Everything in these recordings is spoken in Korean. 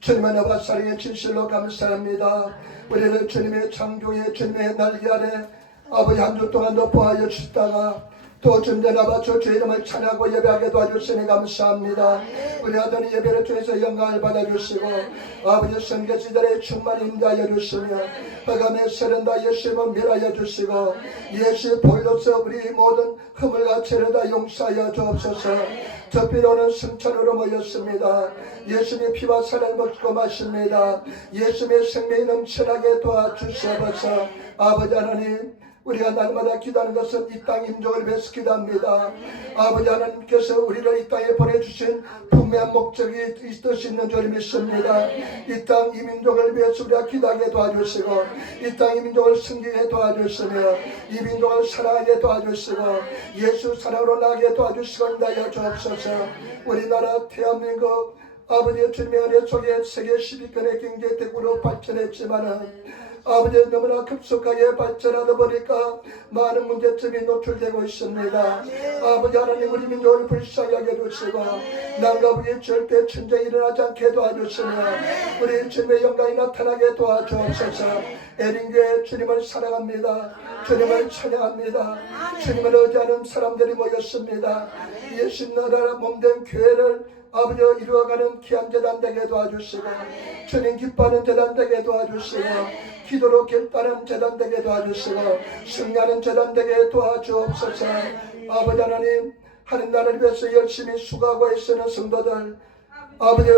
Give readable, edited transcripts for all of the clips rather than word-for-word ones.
주님의 너와 사랑의 진실로 감사합니다. 우리를 주님의 창조의 주님의 날개 아래 아버지 한 주 동안 높아하여 주시다가 또 주님의 나바쳐 주 이름을 찬양하고 예배하게 도와주시니 감사합니다. 우리 아들이 예배를 통해서 영광을 받아주시고 아버지 선교지들의 충만히 임하여 주시며 허감의 세련다 예수님을 멸하여 주시고 예수 보일로서 우리 모든 흠을 가치를 다 용서하여 주옵소서. 저 피로는 승천으로 모였습니다. 예수님의 피와 살을 먹고 마십니다. 예수님의 생명이 넘쳐나게 도와주시옵소서. 아버지 하나님, 우리가 날마다 기도하는 것은 이 땅 임종을 위해서 기도합니다. 아버지 하나님께서 우리를 이 땅에 보내주신 분명한 목적이 있을 있는 줄 믿습니다. 이 땅 이민족을 위해서 우리가 기도하게 도와주시고 이 땅 이민족을 섬기게 도와주시며 이 민족을 사랑하게 도와주시고 예수 사랑으로 나게 도와주시고 인도하여 주옵소서. 우리나라 대한민국 아버지 주님의 은혜 속에 세계 10위권의 경제 대국으로 발전했지만은 아버지 너무나 급속하게 발전하다 보니까 많은 문제점이 노출되고 있습니다. 아버지 하나님 우리 민족을 불쌍하게 해주시고 남과 북이 절대 전쟁이 일어나지 않게 도와주시며 우리 주님의 영광이 나타나게 도와주옵소서. 애린교회 주님을 사랑합니다. 주님을 찬양합니다. 주님을 의지하는 사람들이 모였습니다. 예수 나라 몸된 교회를 아버지 이루어가는 귀한 재단 되게 도와주시고 주님 기뻐하는 재단 되게 도와주시고 기도로 결단하는 재단 되게 도와주시고 승리하는 재단 되게 도와주옵소서. 아버지 하나님 하는 나라를 위해서 열심히 수고하고 애쓰는 성도들 아버지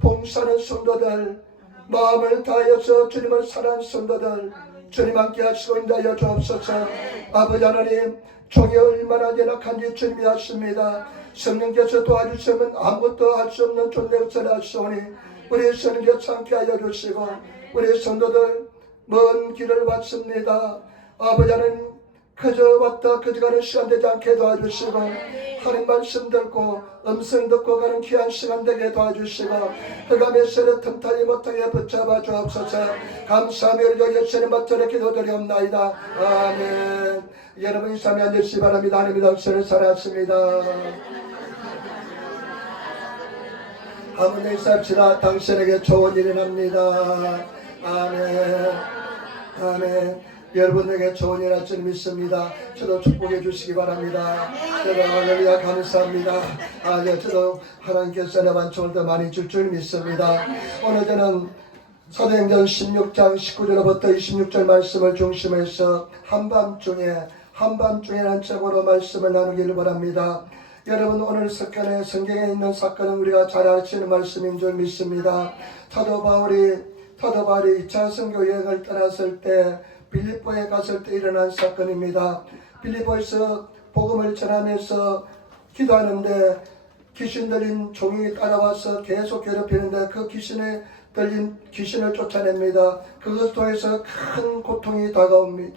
봉사하는 성도들 마음을 다하여서 주님을 사랑하는 성도들 주님 함께 하시고 인도하여 주옵소서. 아버지 하나님 종이 얼마나 연약한지 주님이 아십니다. 성령께서 도와주시면 아무것도 할 수 없는 존재를 하시오니 우리 성령께서 함께 하여 주시고 우리 성도들 먼 길을 왔습니다. 아버지 하나님 그저 왔다 그저 가는 시간 되지 않게 도와주시고 하나님 말씀 듣고 음성 듣고 가는 귀한 시간 되게 도와주시고 흑암의 세를 틈타지 못하게 붙잡아 주옵소서. 감사하며 예수님 받들어 기도드리옵나이다. 아멘. 여러분 이 삶에 앉으시기 바랍니다. 하나님의 당신을 사랑하십니다. 아무리 삽시다. 당신에게 좋은 일이 납니다. 아멘. 아멘. 여러분에게 좋은 일 할 줄 믿습니다. 저도 축복해 주시기 바랍니다. 저도 할렐루야 감사합니다. 저도 하나님께서 내 반쪽을 더 많이 줄 줄 믿습니다. 오늘 저는 사도행전 16장 19절부터 26절 말씀을 중심해서 한밤중에라는 책으로 말씀을 나누기를 바랍니다. 여러분 오늘 사건에 성경에 있는 사건은 우리가 잘 아시는 말씀인 줄 믿습니다. 사도 바울이 2차 선교 여행을 떠났을 때 빌립보에 갔을 때 일어난 사건입니다. 빌립보에서 복음을 전하면서 기도하는데 귀신 들린 종이 따라와서 계속 괴롭히는데 그 귀신에 들린 귀신을 쫓아냅니다. 그것을 통해서 큰 고통이 다가옵니다.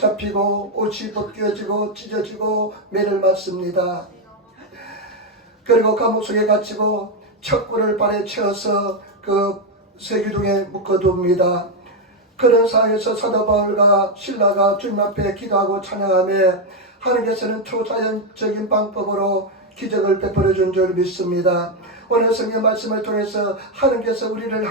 잡히고 옷이 벗겨지고 찢어지고 매를 맞습니다. 그리고 감옥 속에 갇히고 척구를 발에 채워서 그 쇠기둥에 묶어둡니다. 그런 상황에서 사도 바울과 실라가 주님 앞에 기도하고 찬양하며 하나님께서는 초자연적인 방법으로 기적을 베풀어 준 줄 믿습니다. 오늘 성경 말씀을 통해서 하나님께서 우리를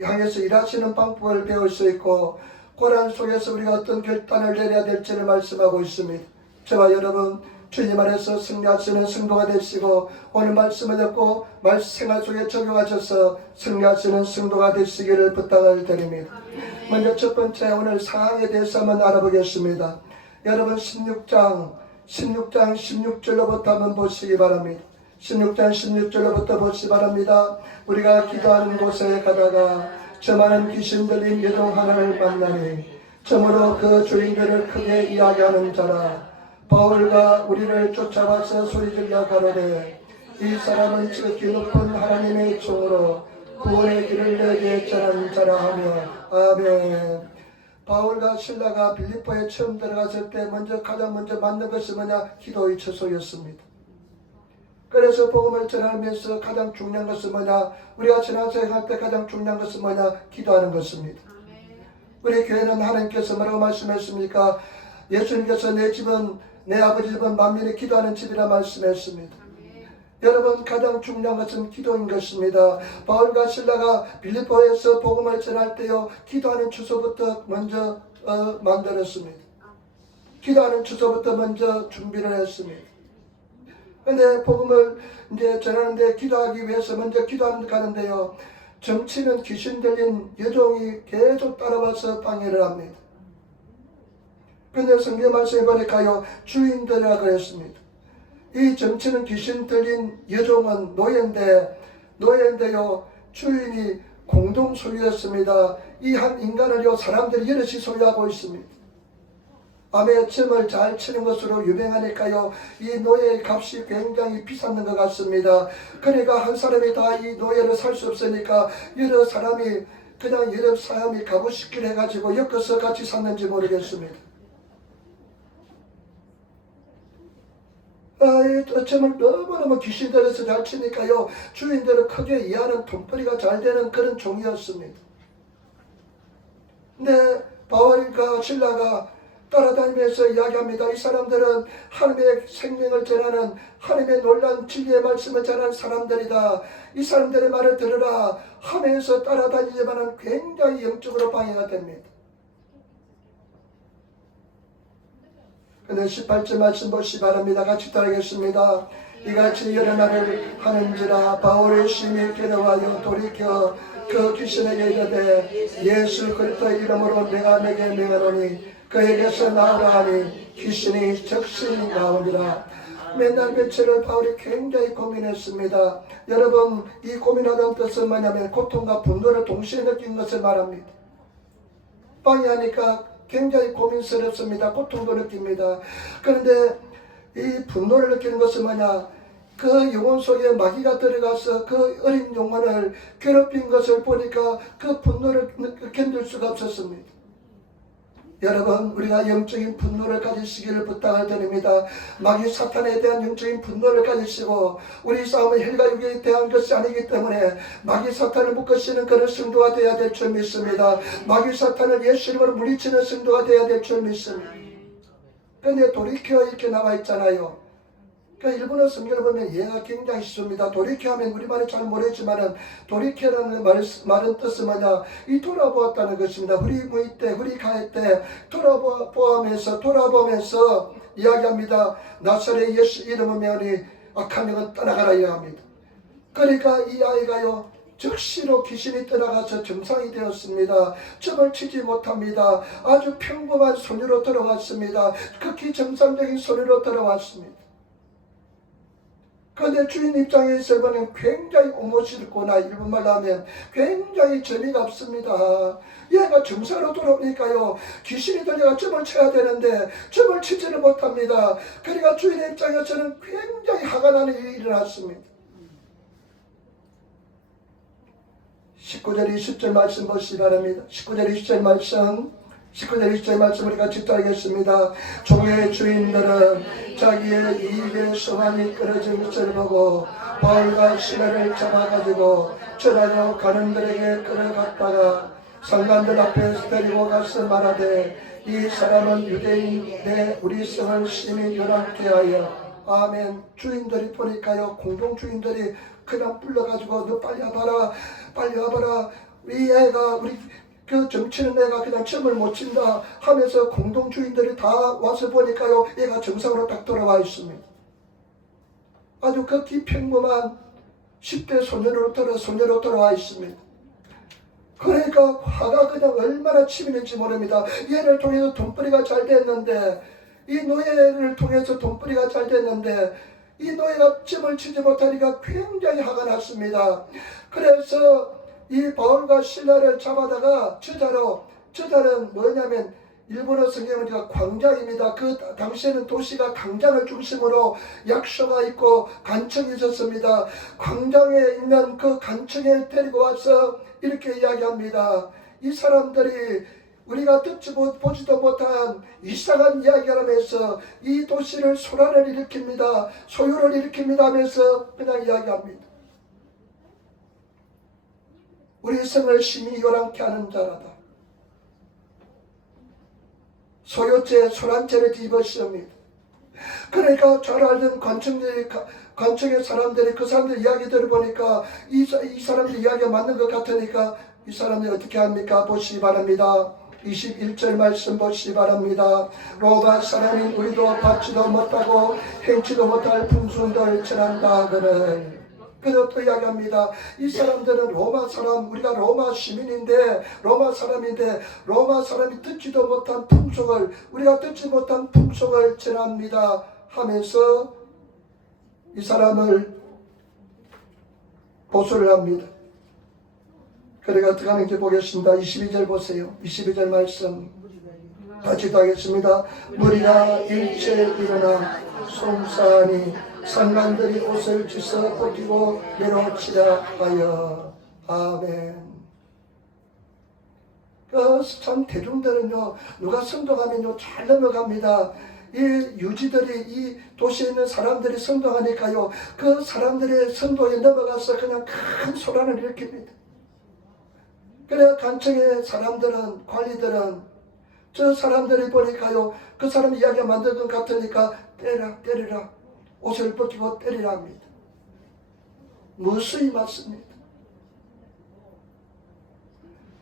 향해서 일하시는 방법을 배울 수 있고 고난 속에서 우리가 어떤 결단을 내려야 될지를 말씀하고 있습니다. 저와 여러분 주님 안에서 승리하시는 성도가 되시고 오늘 말씀을 듣고 생활 속에 적용하셔서 승리하시는 성도가 되시기를 부탁을 드립니다. 먼저 첫 번째 오늘 상황에 대해서 한번 알아보겠습니다. 여러분 16장 16절로부터 한번 보시기 바랍니다. 16장 16절로부터 보시기 바랍니다. 우리가 기도하는 곳에 가다가 저 많은 귀신 들린 여종 하나를 만나니 저므로 그 주인들을 크게 이야기하는 자라. 바울과 우리를 쫓아와서 소리질러 가로되 이 사람은 지극히 높은 하나님의 종으로 구원의 길을 내게 전한 자라 하며 아멘. 바울과 실라가 빌립보에 처음 들어갔을 때 가장 먼저 만난 것이 뭐냐? 기도의 처소였습니다. 그래서 복음을 전하면서 가장 중요한 것은 뭐냐? 우리가 신앙생활할 때 가장 중요한 것은 뭐냐? 기도하는 것입니다. 우리 교회는 하나님께서 뭐라고 말씀했습니까? 예수님께서 내 아버지 집은 만민이 기도하는 집이라 말씀했습니다. 여러분, 가장 중요한 것은 기도인 것입니다. 바울과 실라가 빌립보에서 복음을 전할 때요, 기도하는 주소부터 먼저 만들었습니다. 기도하는 주소부터 먼저 준비를 했습니다. 근데 복음을 이제 전하는데 기도하기 위해서 먼저 가는데요, 정치는 귀신 들린 여종이 계속 따라와서 방해를 합니다. 근데 성경 말씀에 보니까요, 주인들이라 그랬습니다. 이 정치는 귀신 들린 여종은 노예인데요, 주인이 공동 소유였습니다. 이 한 인간을요, 사람들이 여럿이 소유하고 있습니다. 암에 점을 잘 치는 것으로 유명하니까요, 이 노예의 값이 굉장히 비쌌는 것 같습니다. 그러니까 한 사람이 다 이 노예를 살 수 없으니까 여러 사람이 가부시키를 해가지고 엮어서 같이 샀는지 모르겠습니다. 점을 너무너무 귀신 들여서 잘 치니까요, 주인들은 크게 이해하는 돈벌이가 잘 되는 그런 종이었습니다. 근데 바울과 실라가 따라다니면서 이야기합니다. 이 사람들은 하나님의 생명을 전하는, 하나님의 놀라운 진리의 말씀을 전하는 사람들이다. 이 사람들의 말을 들으라 하면서 따라다니지만 굉장히 영적으로 방해가 됩니다. 근데 18절 말씀 보시기 바랍니다. 같이 따르겠습니다. 이같이 여러 날을 하는지라 바울의 심히 괴로워하여 돌이켜 그 귀신에게 이르되 예수 그리스도의 이름으로 내가 내게 명하노니 그에게서 나오라 하니 귀신이 적신이 나오니라. 맨날 며칠을 바울이 굉장히 고민했습니다. 여러분, 이 고민하던 뜻은 뭐냐면 고통과 분노를 동시에 느낀 것을 말합니다. 방해하니까 굉장히 고민스럽습니다. 고통도 느낍니다. 그런데 이 분노를 느끼는 것은 뭐냐, 그 영혼 속에 마귀가 들어가서 그 어린 영혼을 괴롭힌 것을 보니까 그 분노를 견딜 수가 없었습니다. 여러분, 우리가 영적인 분노를 가지시기를 부탁을 드립니다. 마귀 사탄에 대한 영적인 분노를 가지시고, 우리 싸움은 혈과 육에 대한 것이 아니기 때문에 마귀 사탄을 묶으시는 그런 성도가 되어야 될 줄 믿습니다. 마귀 사탄을 예수 이름으로 물리치는 성도가 되어야 될 줄 믿습니다. 그런데 돌이켜 이렇게 나와 있잖아요. 그 일본어 성경을 보면 이해가 굉장히 쉽습니다. 돌이켜하면 우리말이 잘 모르지만은 돌이켜라는 말은 뜻은 뭐냐, 이 돌아보았다는 것입니다. 후리무이 때, 후리카에 때 돌아보면서 이야기합니다. 나사렛 예수 이름을 명하니 악한 영은 떠나가라 이야기합니다. 그러니까 이 아이가요, 즉시로 귀신이 떠나가서 정상이 되었습니다. 점을 치지 못합니다. 아주 평범한 소녀로 돌아왔습니다. 극히 정상적인 소녀로 돌아왔습니다. 그런데 주인 입장에서 보면 굉장히 오모시럽거나 일본말로 하면 굉장히 재미가 없습니다. 얘가 정상으로 돌아오니까요, 귀신이 들려가 점을 쳐야 되는데 점을 치지를 못합니다. 그러니까 주인의 입장에서는 굉장히 화가 나는 일이 일어났습니다. 19절 20절 말씀 보시기 바랍니다. 19절 20절 말씀 우리 같이 따르겠습니다. 종의 주인들은 자기의 이익에 소망이 끊어진 것을 보고 바울과 시라를 잡아가지고 전하러 가는 들에게 끌어갔다가 상관들 앞에 데리고 가서 말하되 이 사람은 유대인인데 우리 성을 심히 요란케 하여. 아멘. 주인들이 보니까요, 공동 주인들이 그냥 불러가지고 너 빨리 와봐라, 빨리 와봐라. 이 애가 우리 그 정치는 애가 그냥 점을 못 친다 하면서 공동 주인들이 다 와서 보니까요, 얘가 정상으로 딱 돌아와 있습니다. 아주 극히 평범한 10대 소녀로 돌아와 있습니다. 그러니까 화가 그냥 얼마나 치밀는지 모릅니다. 얘를 통해서 돈벌이가 잘 됐는데, 이 노예를 통해서 돈벌이가 잘 됐는데 이 노예가 점을 치지 못하니까 굉장히 화가 났습니다. 그래서 이 바울과 실라를 잡아다가 저자는 뭐냐면 일본어 성경은 광장입니다. 그 당시에는 도시가 광장을 중심으로 약소가 있고 관청이 있었습니다. 광장에 있는 그 관청에 데리고 와서 이렇게 이야기합니다. 이 사람들이 우리가 보지도 못한 이상한 이야기를 하면서 이 도시를 소란을 일으킵니다. 소요를 일으킵니다 하면서 그냥 이야기합니다. 우리 성을 심히 요란케 하는 자라다. 소요죄, 소란죄를 뒤집어씌웁니다. 그러니까 잘 알던 관청들이 관청의 사람들이 그 사람들 이야기 들어보니까 이 사람들 이야기가 맞는 것 같으니까 이 사람들이 어떻게 합니까? 보시기 바랍니다. 21절 말씀 보시기 바랍니다. 로마 사람인 우리도 받지도 못하고 행치도 못할 풍순들 전한다 그를. 그래서 또 이야기합니다. 이 사람들은 로마 사람, 우리가 로마 시민인데 로마 사람인데 로마 사람이 듣지도 못한 풍속을, 우리가 듣지 못한 풍속을 전합니다 하면서 이 사람을 보수를 합니다. 그래가 어떻게 하는지 보겠습니다. 22절 보세요. 22절 말씀 같이 하겠습니다. 무리가 일체 일어나 송사하니 상관들이 옷을 찢어 벗기고 내놓치라 하여. 아멘. 참 대중들은요, 누가 선동하면요 잘 넘어갑니다. 이 유지들이, 이 도시에 있는 사람들이 선동하니까요, 그 사람들의 선동에 넘어가서 그냥 큰 소란을 일으킵니다. 그래 간청의 사람들은, 관리들은 저 사람들이 보니까요, 그 사람 이야기가 만든 것 같으니까 때리라, 옷을 벗기고 때리라 합니다. 무수히 맞습니다.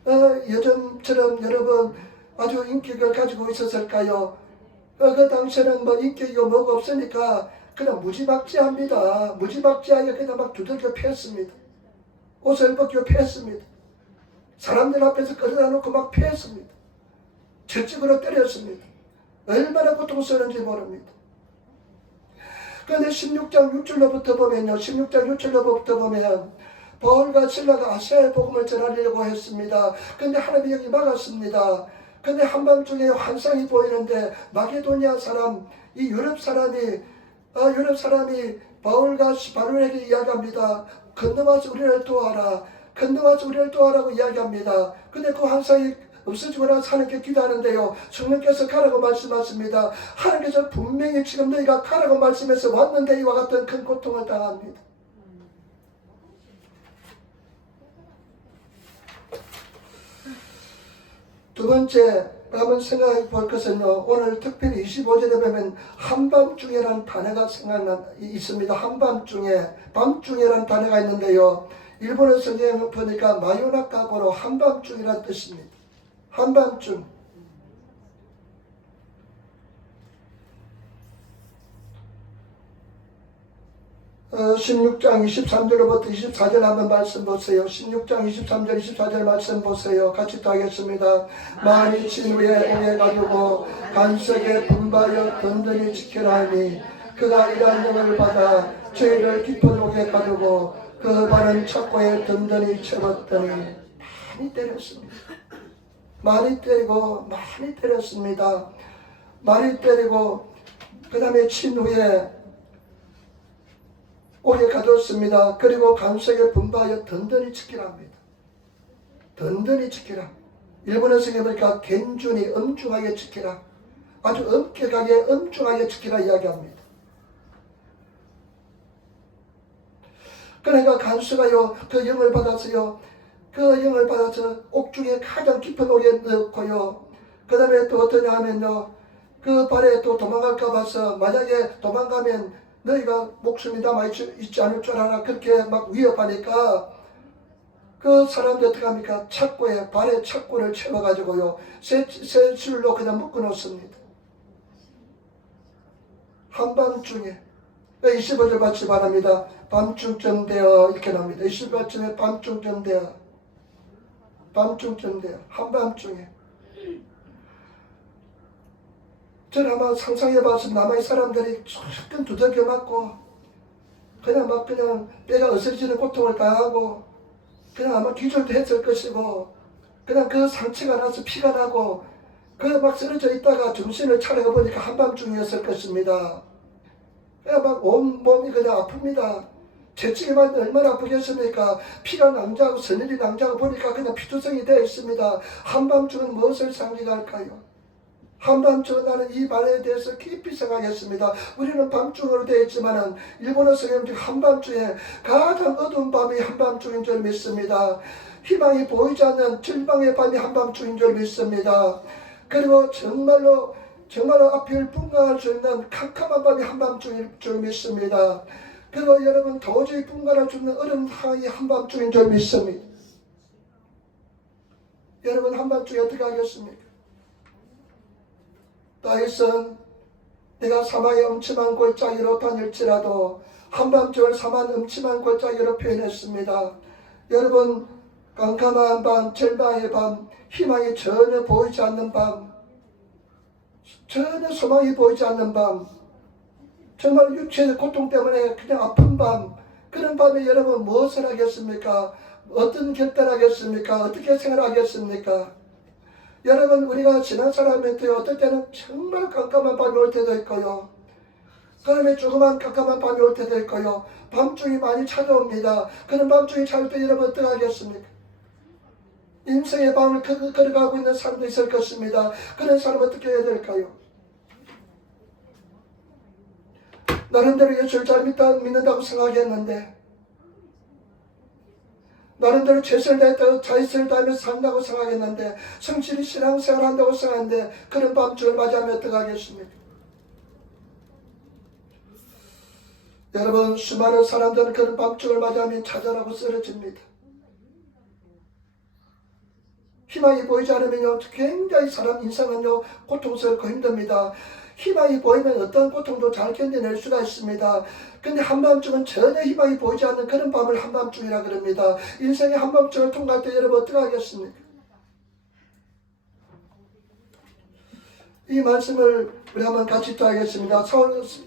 요즘처럼 여러분 아주 인격을 가지고 있었을까요? 그 당시에는 뭐 인격이고 뭐가 없으니까 그냥 무지막지합니다. 무지막지하게 그냥 막 두들겨 패했습니다. 옷을 벗기고 패했습니다. 사람들 앞에서 끌어다 놓고 막 패했습니다. 채찍으로 때렸습니다. 얼마나 고통스러운지 모릅니다. 그런데 16장 6절로부터 보면요, 16장 6절로부터 보면 바울과 실라가 아시아의 복음을 전하려고 했습니다. 그런데 하나님이 여기 막았습니다. 그런데 한밤중에 환상이 보이는데 마게도니아 사람, 이 유럽 사람이 바울과 바울에게 이야기합니다. 건너와서 우리를 도와라. 건너와서 우리를 도와라고 이야기합니다. 근데 그 환상이 없어지고 나서 하나님께 기도하는데요, 성령께서 가라고 말씀하십니다. 하나님께서 분명히 지금 너희가 가라고 말씀해서 왔는데 이와 같은 큰 고통을 당합니다. 두 번째 한번 생각해 볼 것은요, 오늘 특별히 25절에 보면 한밤중에라는 단어가 있습니다. 한밤중에, 밤중에라는 단어가 있는데요, 일본어 성경에 보니까 마요나카고로 한밤중이라는 뜻입니다. 한밤중. 16장 23절로부터 24절 한번 말씀 보세요. 16장 23절 24절 말씀 보세요. 같이 또 하겠습니다. 만일 진후에 오해 가지고 간섭에 분바여 든든히 지켜라 하니 그가 이러한 영을 받아 죄를 깊은 옥에 가두고 그 발은 착고에 든든히 채웠더니 많이 때렸습니다. 많이 때리고 많이 때렸습니다. 많이 때리고 그 다음에 친후에 오래 가뒀습니다. 그리고 간섭에 분바하여 든든히 지키라 합니다. 든든히 지키라. 일본어 성경에 보니까 겐준히 엄중하게 지키라. 아주 엄격하게 엄중하게 지키라 이야기합니다. 그러니까 간수가요, 그 영을 받았어요. 그 영을 받아서 옥중에 가장 깊은 옥에 넣고요. 그 다음에 또 어떠냐 하면요, 그 발에 또 도망갈까 봐서 만약에 도망가면 너희가 목숨이 남아있지 않을 줄 알아. 그렇게 막 위협하니까 그 사람들 어떻게 합니까? 착고에, 발에 착고를 채워가지고요, 새 줄로 그냥 묶어놓습니다. 한밤중에 25절 받지 바랍니다. 밤중쯤 되어 이렇게 나옵니다. 25절에 밤중쯤 되어, 밤중쯤 되어, 한밤중에. 저는 아마 상상해봐서 남아의 사람들이 쫙 두들겨 맞고 그냥 막 그냥 뼈가 어스러지는 고통을 당하고 그냥 아마 기절도 했을 것이고 그냥 그 상처가 나서 피가 나고 그 막 쓰러져 있다가 정신을 차려가 보니까 한밤중이었을 것입니다. 그냥 막 온몸이 그냥 아픕니다. 채찍이 맞으면 얼마나 아프겠습니까? 피가 낭자하고 선혈이 낭자하고 보니까 그냥 피투성이 되어 있습니다. 한밤중은 무엇을 상징할까요? 한밤중은 나는 이 말에 대해서 깊이 생각했습니다. 우리는 밤중으로 되어 있지만은 일본어 성경 한밤중에 가장 어두운 밤이 한밤중인 줄 믿습니다. 희망이 보이지 않는 절망의 밤이 한밤중인 줄 믿습니다. 그리고 정말로 앞을 분간할 수 있는 캄캄한 밤이 한밤중일 줄 믿습니다. 그리고 여러분 도저히 분간할 수 없는 어려운 상황이 한밤중인 줄 믿습니다. 여러분 한밤중에 어떻게 하겠습니까? 다윗은 내가 사망의 음침한 골짜기로 다닐지라도 한밤중을 사망 음침한 골짜기로 표현했습니다. 여러분 깜깜한 밤, 절망의 밤, 희망이 전혀 보이지 않는 밤, 전혀 소망이 보이지 않는 밤, 정말 육체의 고통 때문에 그냥 아픈 밤, 그런 밤에 여러분 무엇을 하겠습니까? 어떤 결단하겠습니까? 어떻게 생활하겠습니까? 여러분 우리가 지난 사람한테 어떨 때는 정말 깜깜한 밤이 올 때도 있고요. 그다음에 조그만 깜깜한 밤이 올 때도 있고요. 밤중이 많이 찾아옵니다. 그런 밤중이 찾을 때 여러분 어떻게 하겠습니까? 인생의 밤을 걸어가고 있는 사람도 있을 것입니다. 그런 사람 어떻게 해야 될까요? 나름대로 예수를 잘 믿는다고 생각했는데, 나름대로 최선을 다했다고 자의를 다하면서 산다고 생각했는데, 성실히 신앙생활 한다고 생각했는데, 그런 밤중을 맞이하면 어떻게 하겠습니까? 여러분 수많은 사람들은 그런 밤중을 맞이하면 좌절하고 쓰러집니다. 희망이 보이지 않으면요 굉장히 사람 인생은요 고통스럽고 힘듭니다. 희망이 보이면 어떤 고통도 잘 견뎌낼 수가 있습니다. 근데 한밤중은 전혀 희망이 보이지 않는 그런 밤을 한밤중이라 그럽니다. 인생의 한밤중을 통과할 때 여러분 어떻게 하겠습니까? 이 말씀을 우리 한번 같이 또 하겠습니다.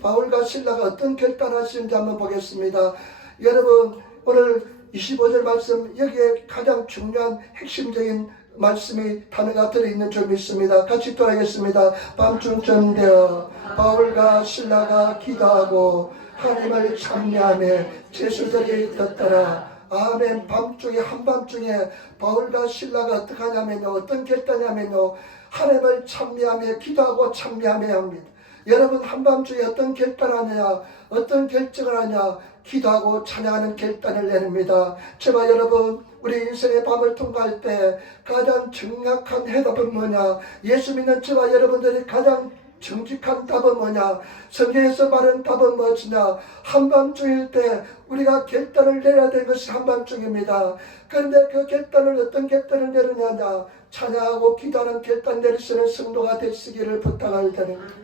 바울과 실라가 어떤 결단하시는지 한번 보겠습니다. 여러분 오늘 25절 말씀 여기에 가장 중요한 핵심적인 말씀이 단어가 들어있는 줄 믿습니다. 같이 또 하겠습니다. 밤중쯤 되어 바울과 실라가 기도하고 하나님을 찬미하며 제수들이 떴더라. 아멘. 밤중에 한밤중에 바울과 실라가 어떻게 하냐면요 어떤 결단이냐면요 하나님을 찬미하며 기도하고 찬미하며 합니다. 여러분 한밤중에 어떤 결단하느냐 어떤 결정을 하냐 기도하고 찬양하는 결단을 내립니다. 제발 여러분 우리 인생의 밤을 통과할 때 가장 정확한 해답은 뭐냐? 예수 믿는 저와 여러분들이 가장 정직한 답은 뭐냐? 성경에서 말하는 답은 무엇이냐? 한밤중일 때 우리가 결단을 내려야 되는 것이 한밤중입니다. 그런데 그 결단을 어떤 결단을 내리느냐? 찬양하고 기도하는 결단 내리시는 성도가 되시기를 부탁을 드립니다.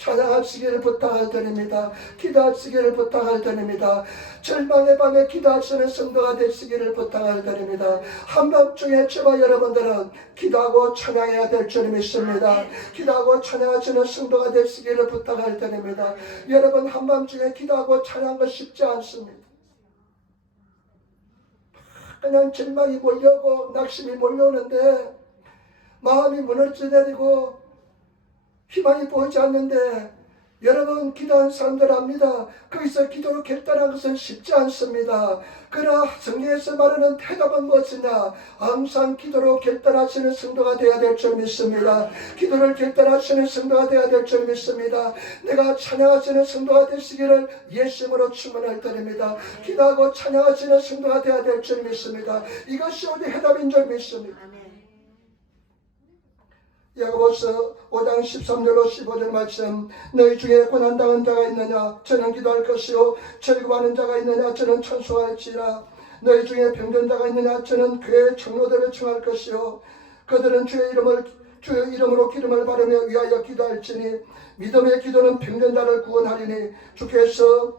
찬양하시기를 부탁을 드립니다. 기도하시기를 부탁을 드립니다. 절망의 밤에 기도하시는 성도가 되시기를 부탁을 드립니다. 한밤중에 저와 여러분들은 기도하고 찬양해야 될 줄 믿습니다. 기도하고 찬양하시는 성도가 되시기를 부탁을 드립니다. 여러분 한밤중에 기도하고 찬양한 것 쉽지 않습니다. 그냥 절망이 몰려오고 낙심이 몰려오는데 마음이 무너져 내리고 희망이 보이지 않는데 여러분 기도한 사람들 압니다. 거기서 기도로 결단한 것은 쉽지 않습니다. 그러나 성경에서 말하는 대답은 무엇이냐? 항상 기도로 결단하시는 성도가 되어야 될 줄 믿습니다. 기도를 결단하시는 성도가 되어야 될 줄 믿습니다. 내가 찬양하시는 성도가 되시기를 예수님으로 축원을 드립니다. 기도하고 찬양하시는 성도가 되어야 될 줄 믿습니다. 이것이 우리 해답인 줄 믿습니다. 야고보서 5장 13절로 15절 말씀 너희 중에 고난당한 자가 있느냐 저는 기도할 것이요 즐거워하는 자가 있느냐 저는 찬송할지라 너희 중에 병든 자가 있느냐 저는 교회 청로들을 청할 것이요 그들은 주의 이름으로 기름을 바르며 위하여 기도할지니 믿음의 기도는 병든 자를 구원하리니 주께서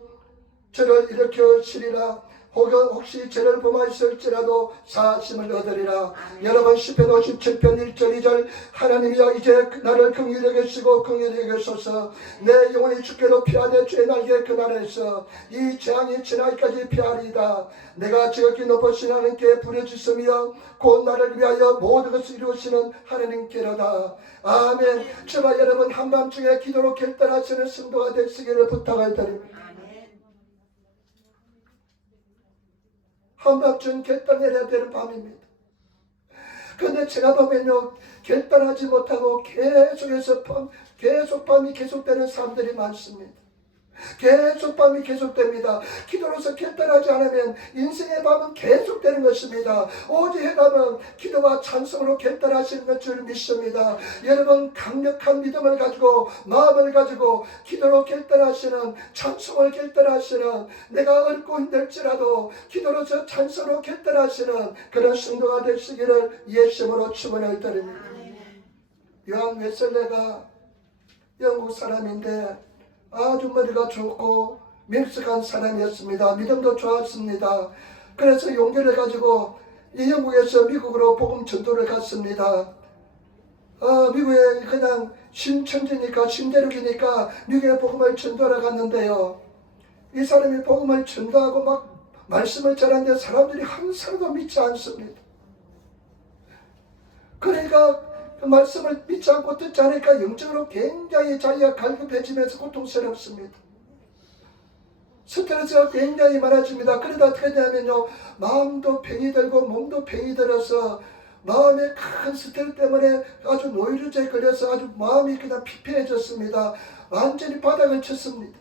저를 일으켜시리라 혹시 죄를 범하였을지라도 사하심을 얻으리라. 여러분 시편 57편 1절 2절 하나님이여 이제 나를 긍휼히 여기시고 긍휼히 여기소서 내 영혼이 주께로 피하되 주의 날개 그날에서 이 재앙이 지나기까지 피하리이다. 내가 지극히 높으신 하나님께 부르짖으며 곧 나를 위하여 모든 것을 이루시는 하나님께로다. 아멘. 제발 여러분 한밤중에 기도로 결단하시는 성도가 되시기를 부탁을 드립니다. 한밤중 결단해야 되는 밤입니다. 그런데 제가 보면요 결단하지 못하고 계속 밤이 계속되는 사람들이 많습니다. 계속 밤이 계속됩니다. 기도로서 결단하지 않으면 인생의 밤은 계속되는 것입니다. 오직 해답은 기도와 찬송으로 결단하시는 것 줄 믿습니다. 여러분 강력한 믿음을 가지고 마음을 가지고 기도로 결단하시는, 찬송을 결단하시는, 내가 어렵고 힘들지라도 기도로서 찬송으로 결단하시는 그런 성도가 되시기를 예수님으로 축원을 드립니다. 요한 웨슬레가 영국 사람인데 아주 머리가 좋고 명석한 사람이었습니다. 믿음도 좋았습니다. 그래서 용기를 가지고 이 영국에서 미국으로 복음 전도를 갔습니다. 미국에 그냥 신천지니까 신대륙이니까 미국에 복음을 전도하러 갔는데요. 이 사람이 복음을 전도하고 막 말씀을 전하는데 사람들이 한 사람도 믿지 않습니다. 그러니까 그 말씀을 믿지 않고 듣지 않으니까 영적으로 굉장히 자기가 갈급해지면서 고통스럽습니다. 스트레스가 굉장히 많아집니다. 그러다 어떻게 되냐면요, 마음도 병이 들고 몸도 병이 들어서 마음에 큰 스트레스 때문에 아주 노이로제에 걸려서 아주 마음이 그냥 피폐해졌습니다. 완전히 바닥을 쳤습니다.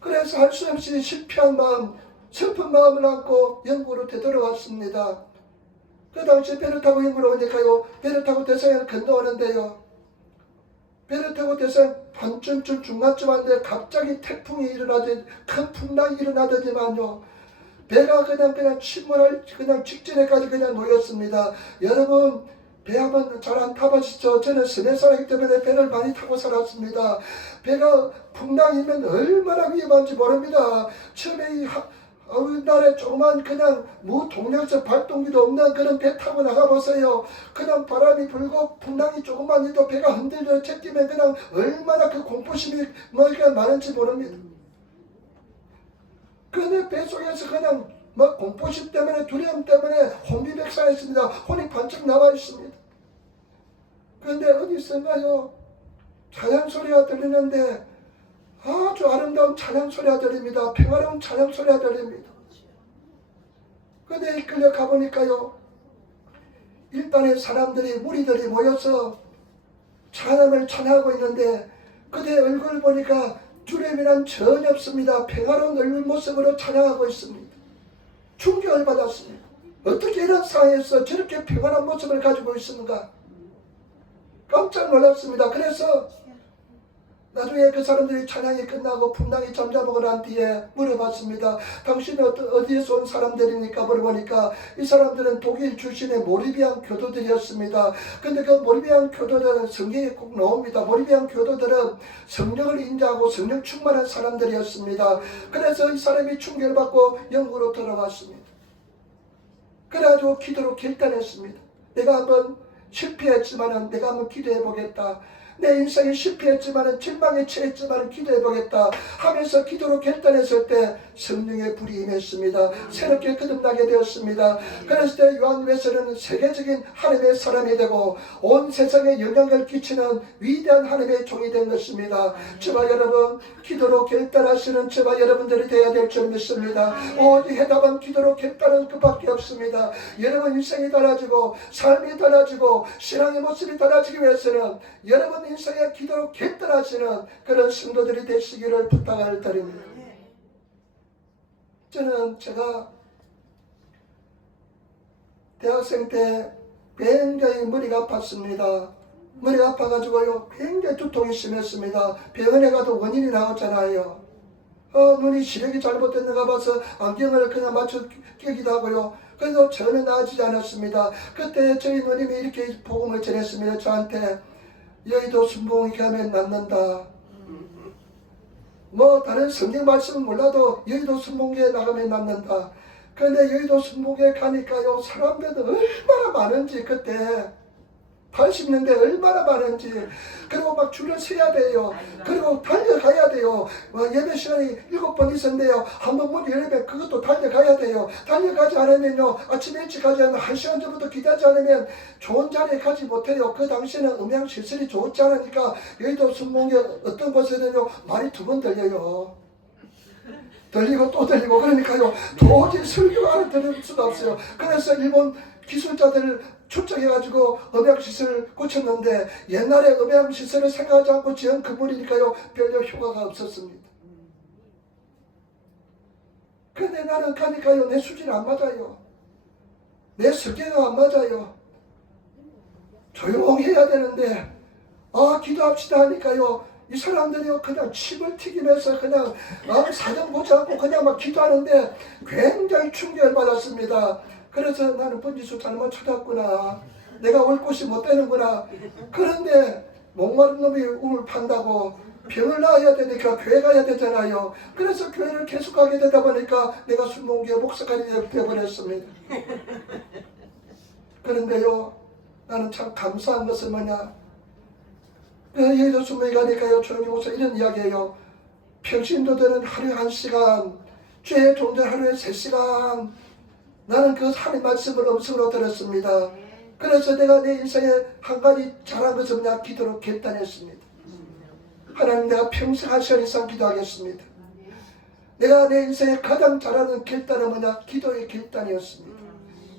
그래서 할 수 없이 실패한 마음, 슬픈 마음을 안고 영국으로 되돌아왔습니다. 그 당시 배를 타고 영국으로 오니까요, 배를 타고 대서양을 건너오는데요, 배를 타고 대서양 반쯤쯤 중간쯤 왔는데 갑자기 태풍이 일어나더니 큰 풍랑이 일어나더니만요, 배가 그냥 침몰할 그냥 직전에까지 그냥 놓였습니다. 여러분 배 한번 잘 안 타보시죠? 저는 서해 살았기 때문에 배를 많이 타고 살았습니다. 배가 풍랑이면 얼마나 위험한지 모릅니다. 처음에 우리나라에 조그만 그냥 무동력적 발동기도 없는 그런 배 타고 나가보세요. 그냥 바람이 불고 풍랑이 조금만 해도 배가 흔들려 제끼면 그냥 얼마나 그 공포심이 많은지 모릅니다. 그런데 배 속에서 그냥 공포심 때문에 두려움 때문에 혼비백산했습니다. 혼이 반짝 나와 있습니다. 그런데 어디선가요? 찬양 소리가 들리는데 아주 아름다운 찬양 소리가 들립니다. 평화로운 찬양 소리가 들립니다. 그런데 이끌려 가보니까요, 일단의 사람들이 무리들이 모여서 찬양을 찬양하고 있는데 그대 얼굴을 보니까 두려움이란 전혀 없습니다. 평화로운 얼굴 모습으로 찬양하고 있습니다. 충격을 받았습니다. 어떻게 이런 상황에서 저렇게 평안한 모습을 가지고 있는가? 깜짝 놀랐습니다. 그래서 나중에 그 사람들이 찬양이 끝나고 풍랑이 잠잠하고 난 뒤에 물어봤습니다. 당신은 어디에서 온 사람들입니까? 물어보니까 이 사람들은 독일 출신의 모리비안 교도들이었습니다. 근데 그 모리비안 교도들은 성경에 꼭 나옵니다. 모리비안 교도들은 성령을 인자하고 성령 충만한 사람들이었습니다. 그래서 이 사람이 충격을 받고 영국으로 돌아왔습니다. 그래가지고 기도로 결단했습니다. 내가 한번 실패했지만은 내가 한번 기도해 보겠다. 내 인생이 실패했지만은 절망에 처했지만은 기도해보겠다 하면서 기도로 결단했을 때 성령의 불이 임했습니다. 새롭게 거듭나게 되었습니다. 그랬을 때 요한 웨슬레는 세계적인 하나님의 사람이 되고 온 세상에 영향을 끼치는 위대한 하나님의 종이 된 것입니다. 저와 여러분, 기도로 결단하시는 저와 여러분들이 되어야 될 줄 믿습니다. 오직 해답은 기도로 결단은 그밖에 없습니다. 여러분 인생이 달라지고 삶이 달라지고 신앙의 모습이 달라지기 위해서는 여러분 인생의 기도로 결단하시는 그런 성도들이 되시기를 부탁을 드립니다. 저는 제가 대학생 때 굉장히 머리가 아팠습니다. 머리가 아파가지고요 굉장히 두통이 심했습니다. 병원에 가도 원인이 나왔잖아요. 눈이 시력이 잘못됐는가 봐서 안경을 그냥 맞춰 끼기도 하고요. 그래도 전혀 나아지지 않았습니다. 그때 저희 누님이 이렇게 복음을 전했습니다. 저한테 여의도 순복음에 가면 낫는다. 뭐 다른 성경 말씀은 몰라도 여의도 순복음에 나가면 낫는다. 그런데 여의도 순복음에 가니까요 사람들도 얼마나 많은지, 그때 80년대 얼마나 많은지, 그리고 막 줄을 서야 돼요. 그리고 달려가야 돼요. 예배 시간이 7번 있었는데요, 한번 문 열면 그것도 달려가야 돼요. 달려가지 않으면요, 아침 일찍 가지 않으면 1시간 전부터 기다리지 않으면 좋은 자리에 가지 못해요. 그 당시에는 음향 시설이 좋지 않으니까 여의도 순복음에 어떤 곳에는요 말이 2번 들려요. 들리고 또 들리고 그러니까요 도저히 설교가 알아들을 수가 없어요. 그래서 일본 기술자들을 초청해가지고 음향시설을 고쳤는데 옛날에 음향시설을 생각하지 않고 지은 건물이니까요 별로 효과가 없었습니다. 근데 나는 가니까요 내 수준이 안 맞아요. 내 설계가 안 맞아요. 조용히 해야 되는데 기도합시다 하니까요 이 사람들이요 그냥 침을 튀기면서 그냥 사정 보지 않고 그냥 막 기도하는데 굉장히 충격을 받았습니다. 그래서 나는 번지수 잘못 찾았구나. 내가 올 곳이 못 되는구나. 그런데 목마른 놈이 우물 판다고 병을 나아야 되니까 교회 가야 되잖아요. 그래서 교회를 계속 가게 되다 보니까 내가 순봉교회 목사까지 되어버렸습니다. 그런데요 나는 참 감사한 것은 뭐냐, 예수 순봉에 가니까요 조용히 목사 이런 이야기예요. 평신도들은 하루에 1시간, 죄의 종들 하루에 3시간, 나는 그 하나님 말씀을 음성으로 들었습니다. 그래서 내가 내 인생에 한 가지 잘한 것은 뭐냐, 기도로 결단했습니다. 하나님 내가 평생 1시간 이상 기도하겠습니다. 내가 내 인생에 가장 잘하는 결단은 뭐냐, 기도의 결단이었습니다.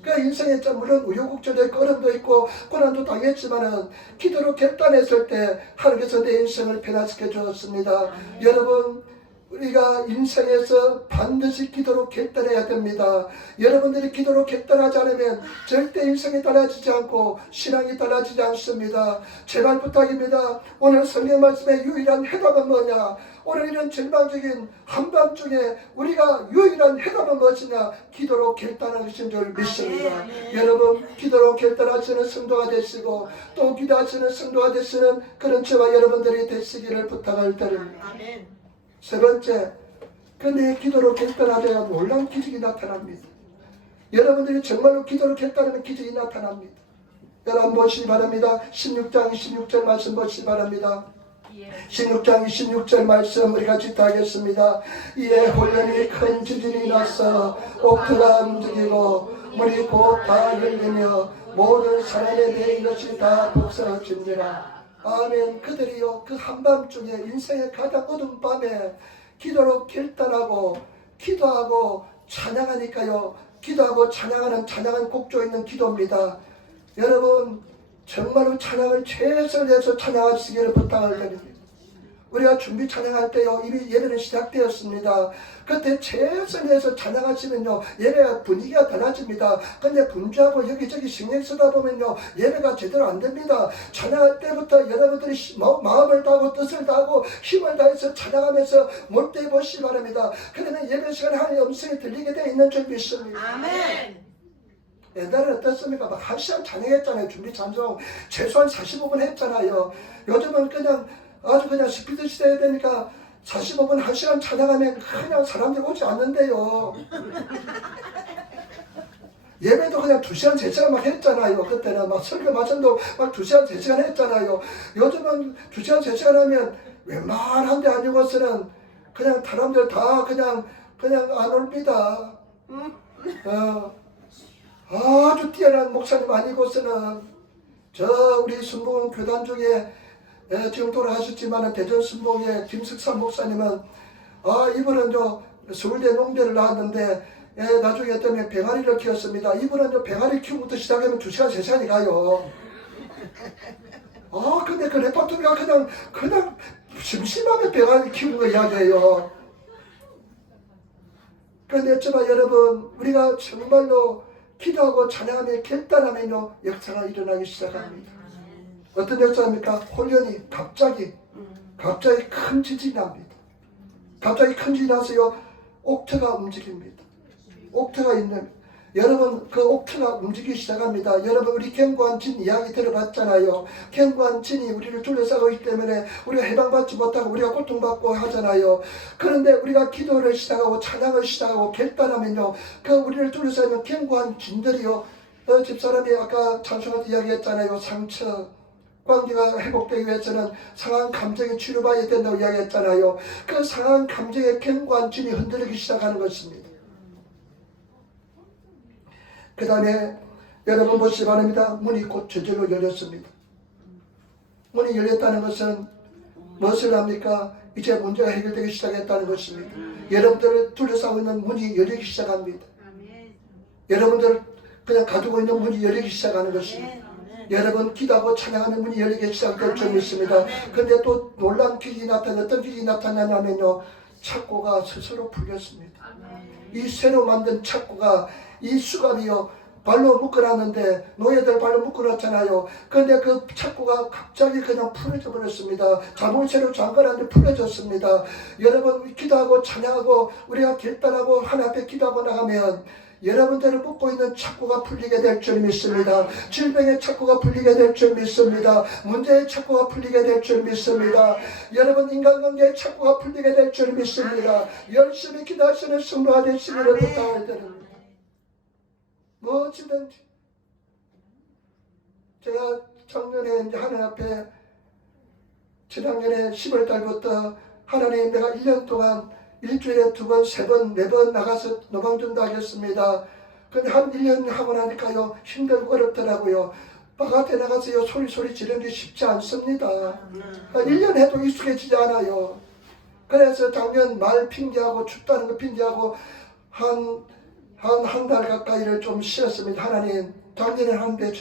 그 인생에 물론 우여곡절도 있고 어려움도 있고 고난도 당했지만은 기도로 결단했을 때 하나님께서 내 인생을 변화시켜 주었습니다. 여러분 우리가 인생에서 반드시 기도로 결단해야 됩니다. 여러분들이 기도로 결단하지 않으면 절대 인생이 달라지지 않고 신앙이 달라지지 않습니다. 제발 부탁입니다. 오늘 성경 말씀의 유일한 해답은 뭐냐? 오늘 이런 절망적인 한밤중에 우리가 유일한 해답은 무엇이냐? 기도로 결단하는 것인 줄 믿습니다. 여러분 기도로 결단하시는 성도가 되시고 또 기도하시는 성도가 되시는 그런 저와 여러분들이 되시기를 부탁을 드립니다. 세 번째, 내 기도로 결단하자 놀라운 기적이 나타납니다. 여러분들이 정말로 기도로 결단하면 기적이 나타납니다. 여러분 보시기 바랍니다. 16장 26절 말씀 보시기 바랍니다. 16장 26절 말씀 우리 같이 하겠습니다. 이에 혼련히 큰 지진이 나서 옥토가 움직이고 물이 곧 다 열리며 모든 사람의 매인 것이 다 부서지니라. 아멘. 그들이요 그 한밤중에 인생의 가장 어두운 밤에 기도로 결단하고 기도하고 찬양하니까요, 기도하고 찬양하는 찬양은 곡조 있는 기도입니다. 여러분 정말로 찬양을 최선을 다해서 찬양하시기를 부탁을 드립니다. 우리가 준비 찬양할 때요 이미 예배는 시작되었습니다. 그때 최선을 다해서 찬양하시면요 예배가 분위기가 달라집니다. 근데 분주하고 여기저기 신경 쓰다 보면요 예배가 제대로 안 됩니다. 찬양할 때부터 여러분들이 마음을 다하고 뜻을 다하고 힘을 다해서 찬양하면서 몰두해 보시기 바랍니다. 그러면 예배 시간에 하나님의 음성이 들리게 되어 있는 줄 믿습니다. 아멘. 옛날에는 어떻습니까? 막 1시간 찬양했잖아요. 준비 찬송 최소한 45분 했잖아요. 요즘은 그냥 아주 그냥 스피드 시대야 되니까 45분 1시간 찬양하면 그냥 사람들이 오지 않는데요. 예배도 그냥 2시간 3시간 막 했잖아요. 그때는 막 설교 마천도 막 2시간 3시간 했잖아요. 요즘은 2시간 3시간 하면 웬만한 데 아니고서는 그냥 사람들 다 그냥 안 옵니다. 아주 뛰어난 목사님 아니고서는 우리 순복음 교단 중에 지금 돌아가셨지만 대전 순복의 김석삼 목사님은 이분은 서울대 농대를 나왔는데 나중에 때문에 병아리를 키웠습니다. 이분은 병아리 키우부터 시작하면 2시간 3시간이 가요. 근데 그 레파토리가 그냥 심심하면 병아리 키우는 거 이야기해요. 그런데 저봐 여러분 우리가 정말로 기도하고 찬양하며 결단하면요 역사가 일어나기 시작합니다. 어떤 역사입니까? 혼련이 갑자기 큰 지진이 납니다. 갑자기 큰 지진이 나서요 옥토가 움직입니다. 옥토가 있는 여러분 그 옥토가 움직이기 시작합니다. 여러분 우리 견고한 진 이야기 들어봤잖아요. 견고한 진이 우리를 둘러싸고 있기 때문에 우리가 해방받지 못하고 우리가 고통받고 하잖아요. 그런데 우리가 기도를 시작하고 찬양을 시작하고 결단하면요 그 우리를 둘러싸는 견고한 진들이요 집사람이 아까 찬송할 때 이야기했잖아요. 상처 관계가 회복되기 위해서는 상한 감정이 치료받아야 된다고 이야기했잖아요. 그 상한 감정의 견고한 진이 흔들리기 시작하는 것입니다. 그 다음에 여러분 보시기 바랍니다. 문이 곧 저절로 열렸습니다. 문이 열렸다는 것은 무엇을 합니까? 이제 문제가 해결되기 시작했다는 것입니다. 여러분들을 둘러싸고 있는 문이 열리기 시작합니다. 여러분들 그냥 가지고 있는 문이 열리기 시작하는 것입니다. 여러분 기도하고 찬양하는 문이 열리기 시작될 줄 믿습니다. 근데 또 놀란 기적이 어떤 기적이 나타나냐면요, 착고가 스스로 풀렸습니다. 이 새로 만든 착고가, 이 수갑이요 발로 묶어놨는데 노예들 발로 묶어놨잖아요. 그런데 그 착고가 갑자기 그냥 풀어져 버렸습니다. 자물쇠로 잠가놨는데 풀어졌습니다. 여러분 기도하고 찬양하고 우리가 결단하고 하나님 앞에 기도하고 나가면 여러분들을 묶고 있는 착고가 풀리게 될 줄 믿습니다. 질병의 착고가 풀리게 될 줄 믿습니다. 문제의 착고가 풀리게 될 줄 믿습니다. 여러분 인간관계의 착고가 풀리게 될 줄 믿습니다. 열심히 기도하시는 성도가 되시기를 부탁드립니다. 무엇이든지. 제가 작년에 이제 하나님 앞에 지난년에 10월 달부터 하나님 내가 1년 동안 일주일에 2번, 3번, 4번 나가서 노방전도 하겠습니다. 근데 한 1년 하고 나니까요 힘들고 어렵더라고요. 바깥에 나가서요 소리 지르는 게 쉽지 않습니다. 1년 해도 익숙해지지 않아요. 그래서 작년 말 핑계하고 춥다는 거 핑계하고 한 달 가까이를 좀 쉬었습니다. 하나님 작년에 하는데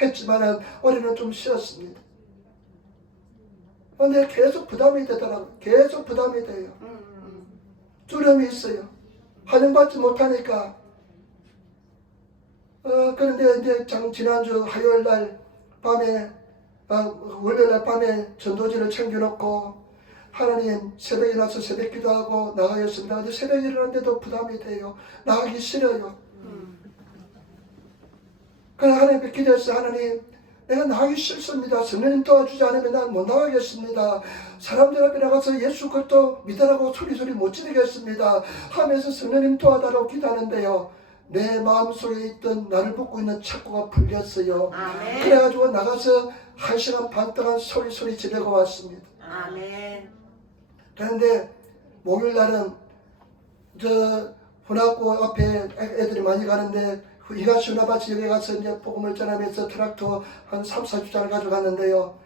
했지만은 올해는 좀 쉬었습니다. 근데 계속 부담이 되더라고요. 계속 부담이 돼요. 두려움이 있어요. 환영받지 못하니까. 그런데 이제 지난주 화요일날 밤에 월요일날 밤에 전도지를 챙겨놓고 하나님 새벽에 나서 새벽 기도하고 나가겠습니다. 근데 새벽에 일어났는데도 부담이 돼요. 나가기 싫어요. 그래서 하나님께 기도했어요. 하나님 내가 나가기 싫습니다. 성령님 도와주지 않으면 난 못 나가겠습니다. 사람들 앞에 나가서 예수 그리스도 믿으라고 소리 못 지르겠습니다 하면서 성령님 도와달라고 기도하는데요, 내 마음속에 있던 나를 묶고 있는 착고가 풀렸어요. 아멘. 그래가지고 나가서 1시간 반 동안 소리 지르고 왔습니다. 아멘. 그런데 목요일날은 저 분학고 앞에 애들이 많이 가는데 이가시 은하밭이 여기 가서 이제 복음을 전하면서 트랙터 한 3-4주차를 가져갔는데요.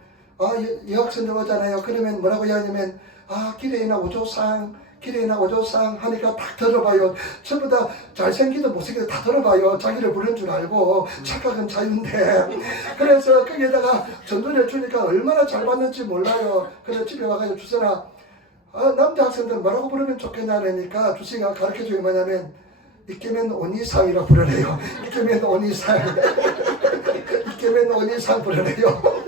여학생들 오잖아요. 그러면 뭐라고 하냐면 기레이나 오조상 하니까 딱 들어봐요. 전부 다 잘생기든 못생기든 다 들어봐요. 자기를 부른 줄 알고. 착각은 자유인데. 그래서 거기에다가 전도를 주니까 얼마나 잘 받는지 몰라요. 그래서 집에 와가지고 주선아, 남자 학생들 뭐라고 부르면 좋겠냐 그러니까 주선이가 가르쳐준 게 뭐냐면 이케멘 오니상이라고 부르네요. 이케멘 오니상. 이케멘 오니상 부르네요.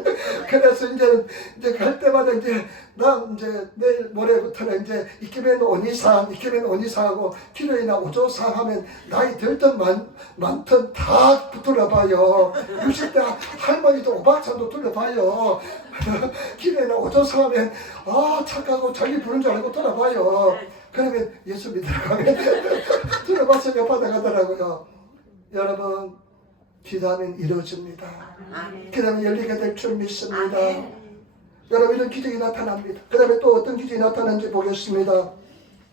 그래서 이제 갈 때마다 이제 내일 모레부터는 이제 이케멘 오니상하고 기도이나 오조상 하면 나이 들든 많든 다 들어봐요. 60대 할머니도 오박사도 들어봐요. 기도이나 오조상 하면 착하고 자기 부른 줄 알고 들어봐요. 그러면 예수 믿으라고 하면 들어봤으니까 받아가더라고요. 여러분 기도하면 이루어집니다. 기도하면 열리게 될 줄 믿습니다. 여러분 이런 기적이 나타납니다. 그 다음에 또 어떤 기적이 나타나는지 보겠습니다.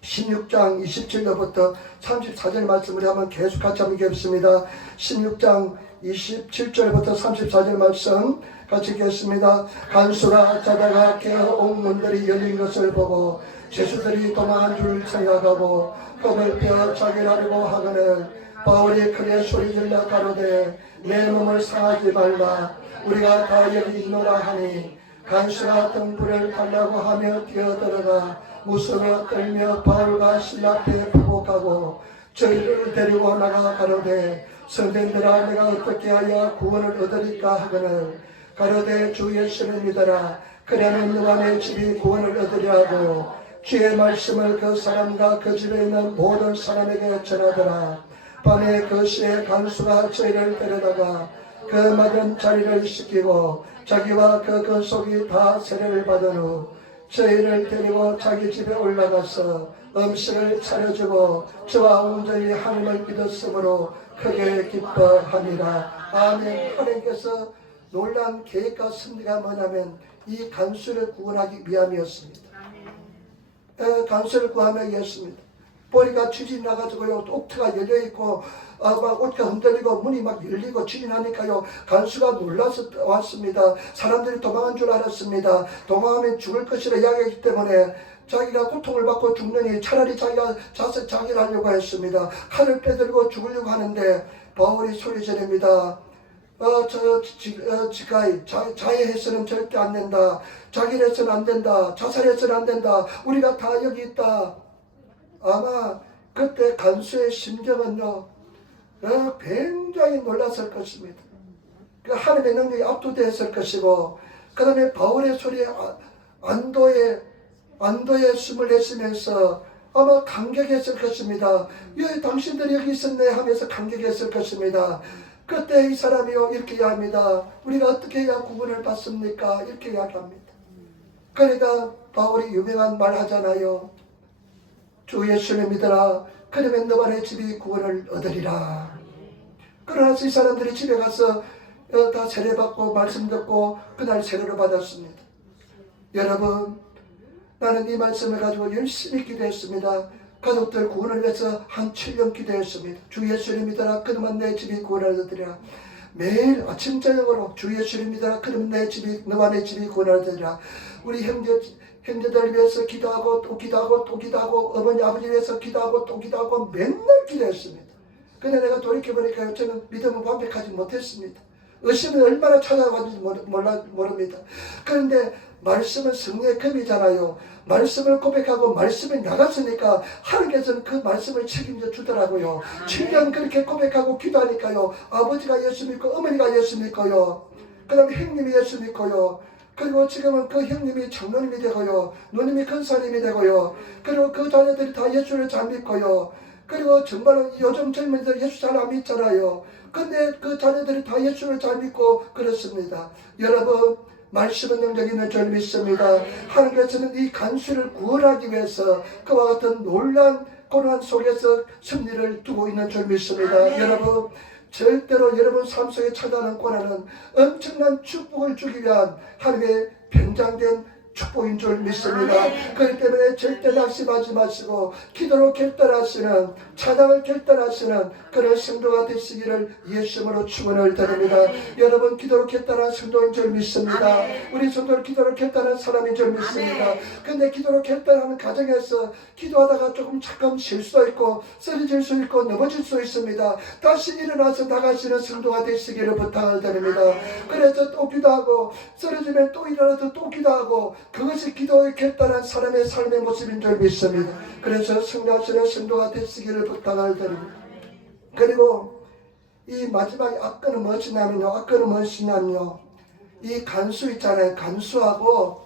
16장 27절부터 34절 말씀을 한번 계속 같이 한번 읽겠습니다. 16장 27절부터 34절 말씀 같이 읽겠습니다. 간수가 자다가 깨어 온 문들이 열린 것을 보고 죄수들이 도망한 줄 생각하고 겁을 빼어 자결하려고 하거늘 바울이 크게 소리질러 가로되 내 몸을 상하지 말라 우리가 다 여기 있노라 하니 간수가 등불을 달라고 하며 뛰어들어가 무서워 떨며 바울과 실라 앞에 부복하고 저희를 데리고 나가 가로되 성전들아 내가 어떻게 하여 구원을 얻으리까 하거늘 가로되 주 예수를 믿어라 그러면 너와 내 집이 구원을 얻으려 하고 주의 말씀을 그 사람과 그 집에 있는 모든 사람에게 전하더라. 밤에 그 시에 간수가 저희를 데려다가 그 맞은 자리를 씻기고 자기와 그 권속이 다 세례를 받은 후 저희를 데리고 자기 집에 올라가서 음식을 차려주고 저와 온전히 하나님을 믿었으므로 크게 기뻐하니라. 아멘. 하나님께서 놀란 계획과 승리가 뭐냐면 이 간수를 구원하기 위함이었습니다. 간수를 구하며 이었습니다. 보니까 쥐이 나가지고요 옥트가 열려있고 막 옷가 흔들리고 문이 막 열리고 쥐이 나니까요 간수가 놀라서 왔습니다. 사람들이 도망한 줄 알았습니다. 도망하면 죽을 것이라 이야기했기 때문에 자기가 고통을 받고 죽느니 차라리 자기가 자기를 하려고 했습니다. 칼을 빼들고 죽으려고 하는데 바울이 소리 지릅니다. 자해해서는 절대 안 된다. 자기를 해서는 안 된다. 자살해서는 안 된다. 우리가 다 여기 있다. 아마 그때 간수의 심정은요, 굉장히 놀랐을 것입니다. 그 하나님의 능력이 압도되었을 것이고, 그 다음에 바울의 소리에 안도의 숨을 내쉬면서 아마 감격했을 것입니다. 당신들이 여기 있었네 하면서 감격했을 것입니다. 그때 이 사람이요 이렇게 이야기합니다. 우리가 어떻게 해야 구원을 받습니까? 이렇게 이야기합니다. 그러니까 바울이 유명한 말 하잖아요. 주 예수를 믿어라. 그러면 너와 내 집이 구원을 얻으리라. 그러나 이 사람들이 집에 가서 다 세례받고 말씀 듣고 그날 세례를 받았습니다. 여러분, 나는 이 말씀을 가지고 열심히 기도했습니다. 가족들 구원을 위해서 한 7년 기도했습니다. 주 예수를 믿어라. 그러면 내 집이 구원을 얻으리라. 매일 아침 저녁으로 주 예수를 믿어라. 그러면 내 집이 너와 내 집이 구원을 얻으리라. 우리 형제들 위해서 기도하고 또 기도하고 또 기도하고 어머니 아버지 위해서 기도하고 또 기도하고 맨날 기도했습니다. 근데 내가 돌이켜보니까 저는 믿음을 완벽하지 못했습니다. 의심은 얼마나 찾아가는지 모릅니다. 그런데 말씀은 성령의 검이잖아요. 말씀을 고백하고 말씀이 나갔으니까 하나님께서는 그 말씀을 책임져 주더라고요. 7년 그렇게 고백하고 기도하니까요. 아버지가 예수 믿고 어머니가 예수 믿고요. 그 다음에 형님이 예수 믿고요. 그리고 지금은 그 형님이 장로님이 되고요. 누님이 권사님이 되고요. 그리고 그 자녀들이 다 예수를 잘 믿고요. 그리고 정말 요즘 젊은이들 예수 잘 안 믿잖아요. 근데 그 자녀들이 다 예수를 잘 믿고 그렇습니다. 여러분, 말씀은 능력 있는 줄 믿습니다. 하나님께서는 이 간수를 구원하기 위해서 그와 같은 놀란 고난 속에서 승리를 두고 있는 줄 믿습니다. 여러분, 절대로 여러분 삶 속에 찾아오는 고난은 엄청난 축복을 주기 위한 하나님의 변장된 축복인 줄 믿습니다. 그렇기 때문에 절대 낙심하지 마시고 기도로 결단하시는, 찬양을 결단하시는 그런 성도가 되시기를 예수님으로 축원을 드립니다. 여러분, 기도로 결단한 성도인 줄 믿습니다. 우리 성도를 기도로 결단한 사람인 줄 믿습니다. 근데 기도로 결단하는 과정에서 기도하다가 조금 잠깐 쉴 수도 있고 쓰러질 수 있고 넘어질 수 있습니다. 다시 일어나서 나가시는 성도가 되시기를 부탁을 드립니다. 그래서 또 기도하고 쓰러지면 또 일어나서 또 기도하고, 그것이 기도에 결단한 사람의 삶의 모습인 줄 믿습니다. 그래서 승리하시는 성도가 되시기를 부탁을 드립니다. 그리고 이 마지막에 악건은 무엇이냐면요. 이 간수 있잖아요. 간수하고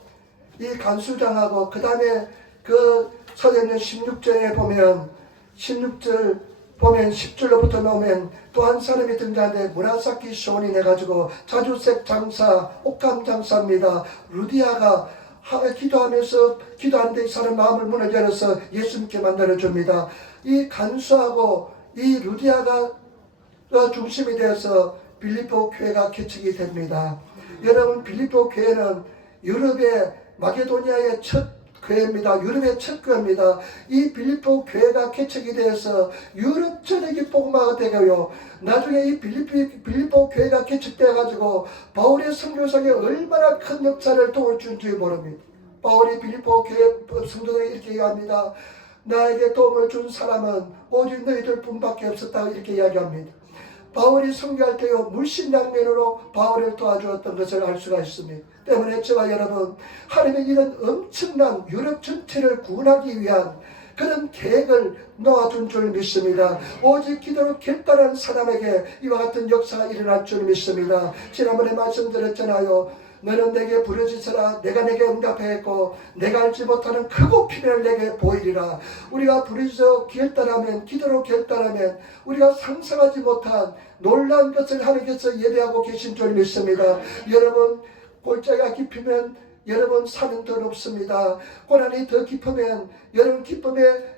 이 간수장하고 그 다음에 그 서대는 16절에 보면 10절로부터 나오면 또 한 사람이 등장하는데 무라사키 쇼니 해가지고 자주색 장사, 옥감 장사입니다. 루디아가 기도하는데 이 사람 마음을 문을 열어서 예수님께 만들어줍니다. 이 간수하고 이 루디아가 중심이 되어서 빌립보 교회가 개척이 됩니다. 여러분, 빌립보 교회는 유럽의 마게도니아의 첫 교회입니다. 유럽의 첫 교회입니다. 이 빌립보 교회가 개척이 되어서 유럽 전역이 복음화가 되고요. 나중에 이 빌립보 교회가 개척되어가지고 바울의 선교사에 얼마나 큰 역사를 도울 줄지 모릅니다. 바울이 빌립보 교회 성도들에게 이렇게 이야기합니다. 나에게 도움을 준 사람은 오직 너희들 뿐밖에 없었다고 이렇게 이야기합니다. 바울이 선교할 때요, 물신양면으로 바울을 도와주었던 것을 알 수가 있습니다. 때문에 저와 여러분, 하나님의 이런 엄청난 유럽 전체를 구원하기 위한 그런 계획을 놓아준 줄 믿습니다. 오직 기도로 결단한 사람에게 이와 같은 역사가 일어날 줄 믿습니다. 지난번에 말씀드렸잖아요. 너는 내게 부르짖으라. 내가 내게 응답하였고 내가 알지 못하는 크고 피를 내게 보이리라. 우리가 부르짖어 결단하면, 기도로 결단하면 우리가 상상하지 못한 놀라운 것을 하나님께서 예배하고 계신 줄 믿습니다. 여러분, 골짜기가 깊으면 여러분 산은 더 높습니다. 고난이 더 깊으면 여러분 기쁨의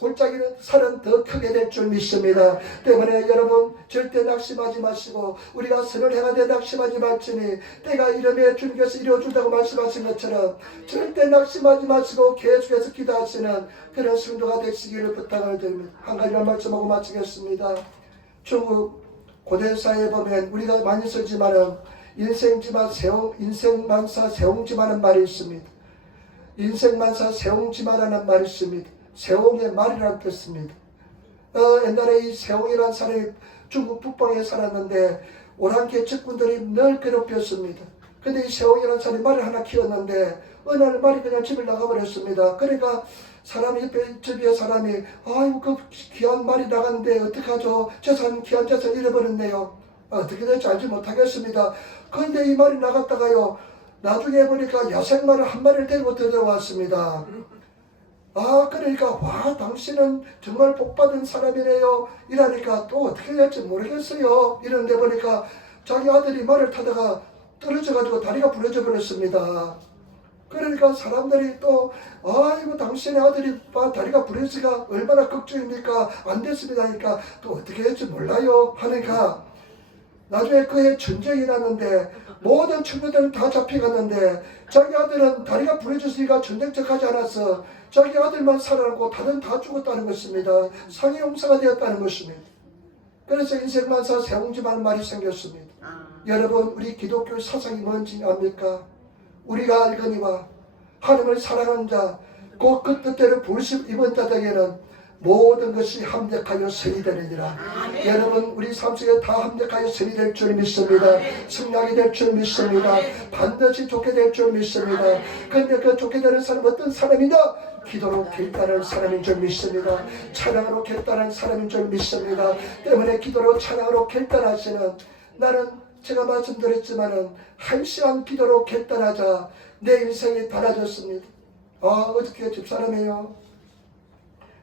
골짜기는 산은 더 크게 될 줄 믿습니다. 때문에 여러분 절대 낙심하지 마시고, 우리가 선을 행하되 낙심하지 말지니 때가 이름에 주님께서 이루어준다고 말씀하신 것처럼 절대 낙심하지 마시고 계속해서 기도하시는 그런 성도가 되시기를 부탁을 드립니다. 한 가지만 말씀하고 마치겠습니다. 중국 고대사에 보면 우리가 많이 쓰지만은 인생만사 세옹지마는 말이 있습니다. 인생만사 세옹지마라는 말이 있습니다. 세옹의 말이라는 뜻입니다. 옛날에 이 세옹이라는 사람이 중국 북방에 살았는데 오랑캐 적군들이 늘 괴롭혔습니다. 근데 이 세옹이라는 사람이 말을 하나 키웠는데 어느 날 말이 그냥 집을 나가버렸습니다. 그러니까 사람이 주위에 사람이 아이고 그 귀한 말이 나갔는데 어떡하죠? 귀한 재산 잃어버렸네요. 어떻게 될지 알지 못하겠습니다. 그런데 이 말이 나갔다가요 나중에 보니까 야생마를 한 마리를 데리고 들어왔습니다. 그러니까 와 당신은 정말 복받은 사람이네요 이러니까 또 어떻게 될지 모르겠어요. 이런데 보니까 자기 아들이 말을 타다가 떨어져 가지고 다리가 부러져 버렸습니다. 그러니까 사람들이 또 아이고 당신의 아들이 다리가 부러지가 얼마나 걱정입니까? 안 됐습니다 하니까 또 어떻게 될지 몰라요 하니까 나중에 그해 전쟁이 났는데 모든 친구들은 다 잡혀갔는데 자기 아들은 다리가 부러졌으니까 전쟁척하지 않았어. 자기 아들만 살아남고 다른 다 죽었다는 것입니다. 상해용사가 되었다는 것입니다. 그래서 인생만사 세옹지마는 말이 생겼습니다. 여러분 우리 기독교 사상이 뭔지 압니까? 우리가 알거니와 하나님을 사랑하는 자 곧 그 뜻대로 부르심 입은 자들에게는 모든 것이 합력하여 선이 되느니라. 여러분 우리 삶 속에 다 합력하여 선이 될 줄 믿습니다. 승낙이 될 줄 믿습니다. 반드시 좋게 될 줄 믿습니다. 그런데 그 좋게 되는 사람 어떤 사람이냐? 기도로 결단한 사람인 줄 믿습니다. 찬양으로 결단한 사람인 줄 믿습니다. 때문에 기도로 찬양으로 결단하시는 나는 제가 말씀드렸지만은 1시간 기도로 결단하자 내 인생이 달라졌습니다. 어저께 집사람이에요.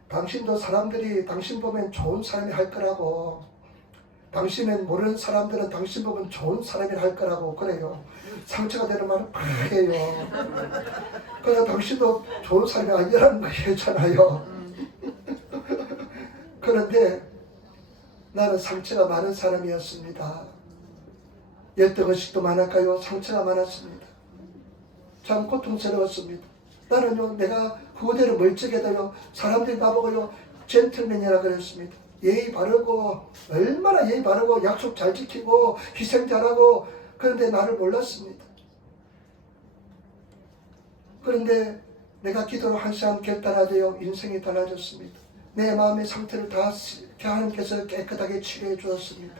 당신도 사람들이 당신 보면 좋은 사람이 할 거라고, 당신은 모르는 사람들은 당신 보면 좋은 사람이 할 거라고 그래요. 상처가 되는 말은 막 해요. 그래서 당신도 좋은 사람이 아니라는 거 했잖아요. 그런데 나는 상처가 많은 사람이었습니다. 열등의식도 많았고요. 상처가 많았습니다. 참 고통스러웠습니다. 나는요 내가 후대로 멀쩡해도요 사람들이 나보고요 젠틀맨이라 그랬습니다. 예의 바르고 얼마나 예의 바르고 약속 잘 지키고 희생 잘하고 그런데 나를 몰랐습니다. 그런데 내가 기도로 한 시간 결단하되어 인생이 달라졌습니다. 내 마음의 상태를 다 하나님께서 깨끗하게 치료해 주었습니다.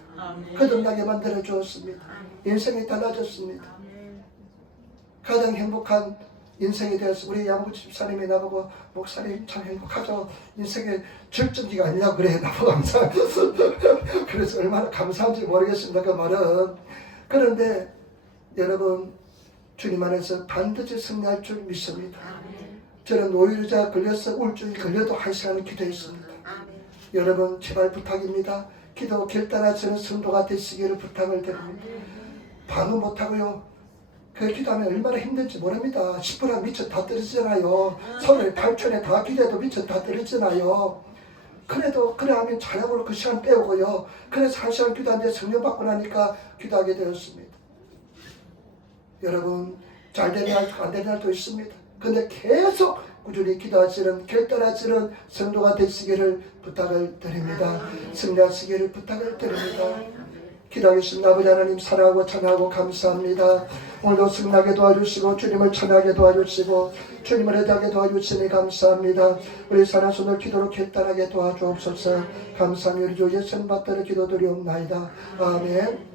거듭나게 만들어 주었습니다. 인생이 달라졌습니다. 가장 행복한 인생이 되어서 우리 양구 집사님이 나보고 목사님 참 행복하죠. 인생의 절정기가 아니냐고 그래 나보고 항상. 그래서 얼마나 감사한지 모르겠습니다 그 말은. 그런데 여러분 주님 안에서 반드시 승리할 줄 믿습니다. 저는 노이로제 걸려서 우울증이 걸려도 1시간 기도했습니다. 여러분 제발 부탁입니다. 기도 결단하시는 성도가 되시기를 부탁을 드립니다. 반응 못하고요 그 기도하면 얼마나 힘든지 모릅니다. 10분간 미쳐 다 떨어지잖아요. 서로의 8촌에 다 기도해도 미쳐 다 떨어지잖아요. 그래도 그래 하면 찬양으로 그 시간 때우고요. 그래서 1시간 기도하는데 성령 받고 나니까 기도하게 되었습니다. 여러분 잘 되는 날 안 되는 날도 있습니다. 근데 계속 꾸준히 기도하시는 결단하시는 성도가 되시기를 부탁을 드립니다. 승리하시기를 부탁을 드립니다. 기도하겠습니다. 아버지 하나님 사랑하고 찬양하고 감사합니다. 오늘도 승리하게 도와주시고 주님을 찬양하게 도와주시고 주님을 의지하게 도와주시니 감사합니다. 우리 사랑 손을 기도로 결단하게 도와주옵소서. 감사합니다. 우리 주 예수님 받들어 기도드리옵나이다. 아멘.